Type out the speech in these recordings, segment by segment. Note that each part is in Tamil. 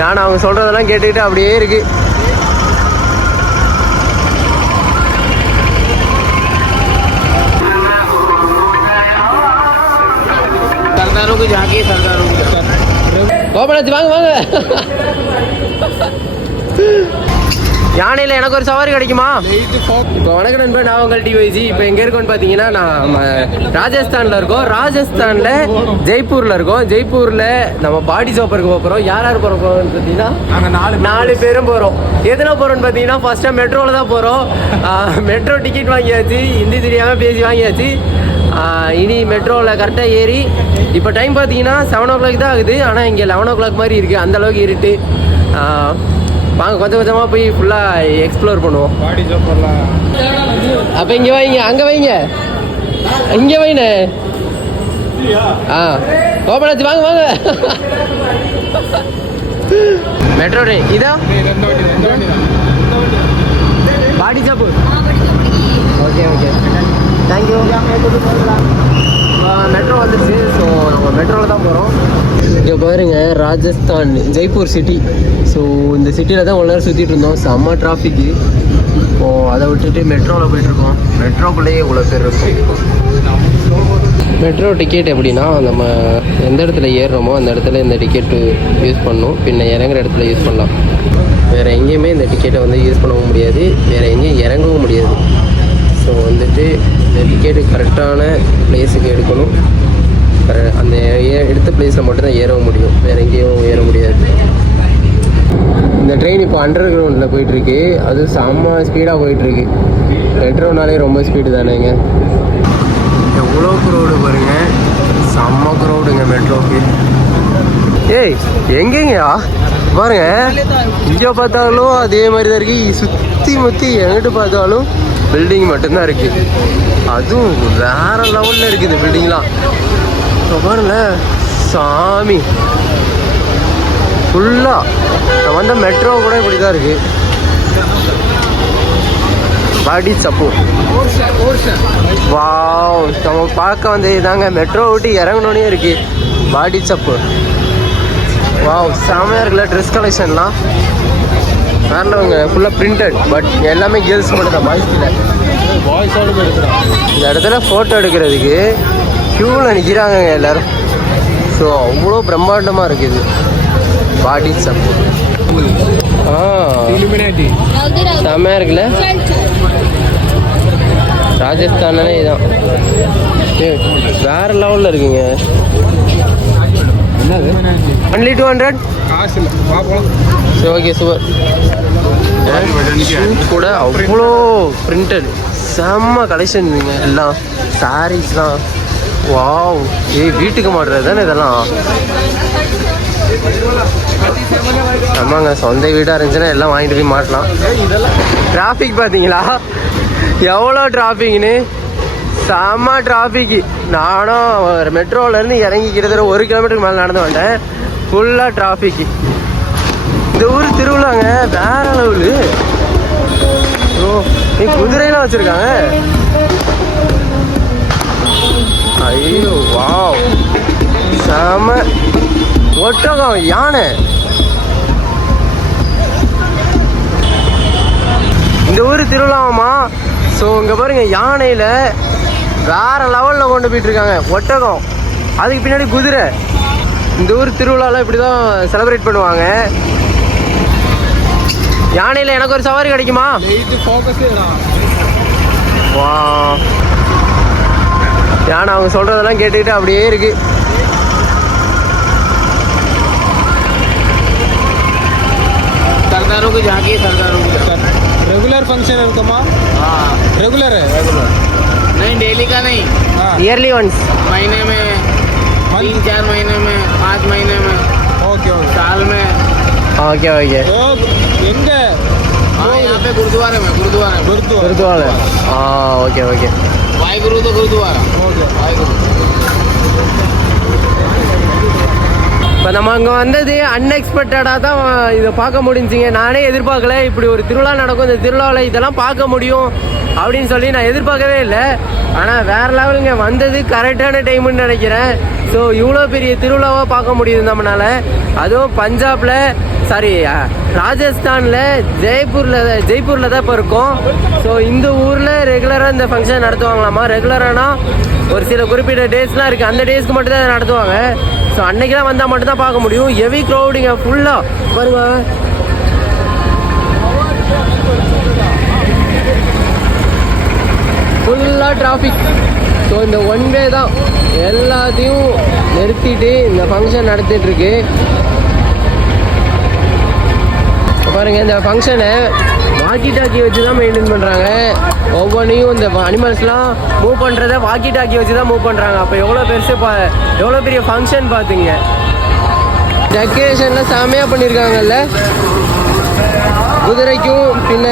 யானை அவங்க சொல்கிறதெல்லாம் கேட்டுக்கிட்டு அப்படியே இருக்குது. सरदारों को जाके सरदारों को கோபனாச்சு வாங்க வாங்க. யானையில் எனக்கு ஒரு சவாரி கிடைக்குமா? இப்போ வணக்கம் நண்பன், நான் உங்கள் டிவைசி. இப்போ எங்கே இருக்கோன்னு பார்த்தீங்கன்னா நம்ம ராஜஸ்தானில் இருக்கோம். ராஜஸ்தானில் ஜெய்ப்பூரில் இருக்கோம். ஜெய்ப்பூரில் நம்ம பாடி ஷாப்பருக்கு போகிறோம். யார் யார் போகிறோம்னு பார்த்தீங்கன்னா நாங்கள் 4 பேரும் போகிறோம். எதில் போகிறோன்னு பார்த்தீங்கன்னா ஃபஸ்ட்டாக மெட்ரோவில் தான் போகிறோம். மெட்ரோ டிக்கெட் வாங்கியாச்சு, ஹிந்தி தெரியாமல் பேசி வாங்கியாச்சு. இனி மெட்ரோவில் கரெக்டாக ஏறி இப்போ டைம் பார்த்தீங்கன்னா 7 o'clock தான் ஆகுது. ஆனால் இங்கே 11 o'clock மாதிரி இருக்குது, அந்தளவுக்கு இருட்டு. வாங்க கொஞ்சம் கொஞ்சமாக போய் ஃபுல்லாக எக்ஸ்ப்ளோர் பண்ணுவோம். அப்போ இங்கே வைங்க, அங்கே வைங்க, இங்கே வைங்க. கோபனாச்சு வாங்க வாங்க. மெட்ரோ ட்ரெயின் இதா body shop. Okay okay, thank you. Metro வந்துருச்சு. ஸோ நம்ம மெட்ரோவில் தான் போகிறோம். இங்கே பாருங்க, ராஜஸ்தான் ஜெய்ப்பூர் சிட்டி. ஸோ இந்த சிட்டியில் தான் ஒரு நேரம் சுற்றிட்டு இருந்தோம். செம்ம டிராஃபிக்கு. இப்போது அதை விட்டுட்டு மெட்ரோவில் போயிட்டுருக்கோம். மெட்ரோக்குள்ளேயே இவ்வளோ பேர் இருக்கும். மெட்ரோ டிக்கெட் எப்படின்னா, நம்ம எந்த இடத்துல ஏறுறோமோ அந்த இடத்துல இந்த டிக்கெட்டு யூஸ் பண்ணணும். பின்ன இறங்குற இடத்துல யூஸ் பண்ணலாம். வேறு எங்கேயுமே இந்த டிக்கெட்டை வந்து யூஸ் பண்ணவும் முடியாது, வேறு எங்கேயும் இறங்கவும் முடியாது. ஸோ வந்துட்டு இந்த டிக்கெட்டு கரெக்டான பிளேஸுக்கு எடுக்கணும். அந்த எடுத்த பிளேஸில் மட்டும்தான் ஏறவும் முடியும், வேறு எங்கேயும் ஏற முடியாது. இந்த ட்ரெயின் இப்போ அண்டர் கிரவுண்டில் போயிட்டுருக்கு. அது செம்ம ஸ்பீடாக போயிட்டுருக்கு. மெட்ரோனாலே ரொம்ப ஸ்பீடு தானேங்க. எவ்வளோ க்ரௌடு பாருங்க, செம்ம க்ரௌடுங்க மெட்ரோக்கு. ஏய் எங்கேங்கயா பாருங்க, இங்கே பார்த்தாலும் அதே மாதிரி தான் இருக்குது. சுற்றி முற்றி எங்கிட்டு பார்த்தாலும் பில்டிங் மட்டும்தான் இருக்குது. அதுவும் வேறு லெவலில் இருக்குது பில்டிங்லாம். இப்போ பாருங்க சாமி, ஃபுல்லாக நம்ம வந்த மெட்ரோ கூட இப்படி தான் இருக்குது. பாடி சப்பு வாவ், நம்ம பார்க்க வந்து இதாங்க மெட்ரோ விட்டு இறங்கணுன்னே இருக்குது பாடி சப்பு. வாவ் செமையாக இருக்குல்ல. ட்ரெஸ் கலெக்ஷன்லாம் வேறவங்க ஃபுல்லாக பிரிண்டட். பட் எல்லாமே கேர்ள்ஸ் மட்டும் தான், பாய்ஸ் இல்லை. இந்த இடத்துல ஃபோட்டோ எடுக்கிறதுக்கு க்யூவில் நிற்கிறாங்க எல்லோரும். ஸோ அவ்வளோ பிரம்மாண்டமாக இருக்குது பாடி சப்பு. செம்மையாக இருக்குல்ல. ராஜஸ்தானே இதான் வேறு லெவலில் இருக்குங்க. ஒன்லி 200 சரி ஓகே சூப்பர். கூட அவ்வளோ பிரிண்டட் செம்ம கலெக்ஷன் இருக்குங்க. எல்லாம் சாரீஸ்லாம் வாவ். வீட்டுக்கு மாட்டுறது தானே இதெல்லாம். ஆமாங்க, சொந்த வீடாக இருந்துச்சுன்னா எல்லாம் வாங்கிட்டு போய் மாட்டலாம். டிராஃபிக் பார்த்தீங்களா எவ்வளோ டிராஃபிக்னு, செம்ம டிராஃபிக்கு. நானும் மெட்ரோவிலேருந்து இறங்கி கிட்டத்தட்ட 1 கிலோமீட்டருக்கு மேலே நடந்து வந்தேன். ஃபுல்லாக டிராஃபிக்கு. இந்த ஊர் திருவிழாங்க வேற லெவலு. ஓ குதிரையெல்லாம் வச்சுருக்காங்க. ஐயோ வாவ் செம. ஒட்டகம், யானை. இந்த ஊர் திருவிழாமா. ஸோ இங்கே பாருங்க, யானையில் வேற லெவலில் கொண்டு போயிட்டு இருக்காங்க. ஒட்டகம், அதுக்கு பின்னாடி குதிரை. இந்த ஊர் திருவிழாலாம் இப்படி தான் செலிப்ரேட் பண்ணுவாங்க. யானையில் எனக்கு ஒரு சவாரி கிடைக்குமா? வா, யானை அவங்க சொல்கிறதெல்லாம் கேட்டுக்கிட்டு அப்படியே இருக்கு. सरदारों को जाके सरदारों को रेगुलर फंक्शन है उनका माँ? हाँ रेगुलर है। रेगुलर नहीं, डेली का नहीं। ईयरली वंस, महीने में 3-4 महीने में 5 महीने में। ओके ओके, साल में। Okay okay. எங்க? यहाँ पे गुरुद्वारे में, गुरुद्वारा. Okay okay. वाहिगुरु तो गुरुद्वारा. ओके वाहिगुरु. இப்போ நம்ம அங்கே வந்தது அன்எக்ஸ்பெக்டடாக தான் இதை பார்க்க முடிஞ்சிங்க. நானே எதிர்பார்க்கல இப்படி ஒரு திருவிழா நடக்கும், இந்த திருவிழாவில் இதெல்லாம் பார்க்க முடியும் அப்படின்னு சொல்லி நான் எதிர்பார்க்கவே இல்லை. ஆனால் வேறு லெவலுங்க. வந்தது கரெக்டான டைமுன்னு நினைக்கிறேன். ஸோ இவ்வளோ பெரிய திருவிழாவாக பார்க்க முடியுது நம்மளால. அதுவும் பஞ்சாபில் ராஜஸ்தானில் ஜெய்ப்பூரில் தான் இப்போ இருக்கோம். ஸோ இந்த ஊரில் ரெகுலராக இந்த ஃபங்க்ஷன் நடத்துவாங்களாமா. ரெகுலரானா ஒரு சில குறிப்பிட்ட டேஸ்லாம் இருக்குது, அந்த டேஸ்க்கு மட்டும் தான் நடத்துவாங்க. ஸோ அன்னைக்கெலாம் வந்தால் மட்டும்தான் பார்க்க முடியும். ஹெவி க்ரௌடிங்க ஃபுல்லாக பாருங்க. ஃபுல்லாக டிராஃபிக். ஸோ இந்த ஒன் வே தான் எல்லாத்தையும் நிறுத்திட்டு இந்த ஃபங்க்ஷன் நடத்திட்டுருக்கு. பாருங்கள், இந்த ஃபங்க்ஷனை வாக்கி டாக்கி வச்சு தான் மெயின்டைன் பண்ணுறாங்க. ஒவ்வொன்றையும் இந்த அனிமல்ஸ்லாம் மூவ் பண்ணுறத வாக்கி டாக்கி வச்சு தான் மூவ் பண்ணுறாங்க. அப்போ எவ்வளோ எவ்வளோ பெரிய ஃபங்க்ஷன் பார்த்துங்க. டெக்கரேஷன்லாம் செமையாக பண்ணியிருக்காங்கல்ல. குதிரைக்கும் பின்ன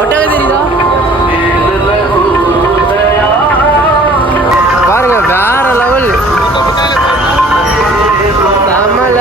ஒட்டகம் தெரியுதா பாருங்க, வேற லெவல் செம்மல.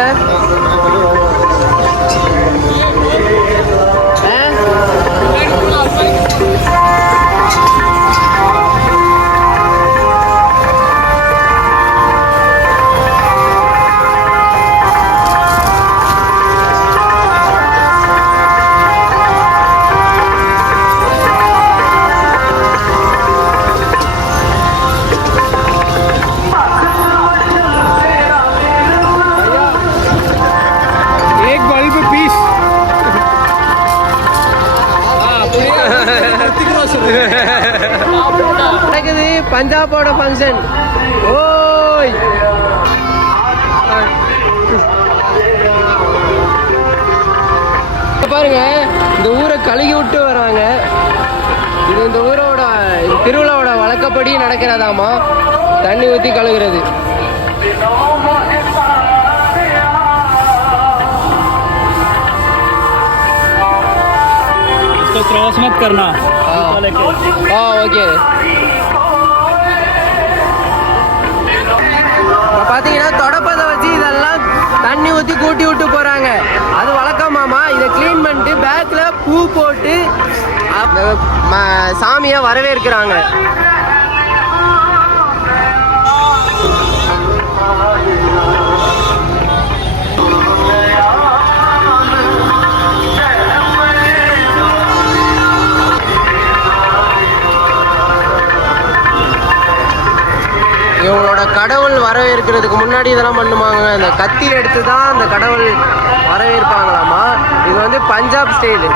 நடக்குது பஞ்சாபோட ஃபங்க்ஷன். ஓய் பாருங்க, இந்த ஊரை கழுகி விட்டு வராங்க. இது இந்த ஊரோட திருவிழாவோட வழக்கப்படி நடக்கிறதாமா. தண்ணி ஊற்றி கழுகுறது. क्रॉस मत करना। ஓகே. பார்த்தீங்கன்னா தொடப்பதை வச்சு இதெல்லாம் தண்ணி ஊற்றி கூட்டி விட்டு போகிறாங்க. அது வழக்கமாமா. இதை க்ளீன் பண்ணிட்டு பேக்கில் பூ போட்டு சாமியை வரவேற்கிறாங்க. இவங்களோட கடவுள் வரவேற்கிறதுக்கு முன்னாடி இதெல்லாம் பண்ணுவாங்க. இந்த கத்தி எடுத்து தான் அந்த கடவுள் வரவேற்பாங்களாமா. இது வந்து பஞ்சாப் ஸ்டைலு.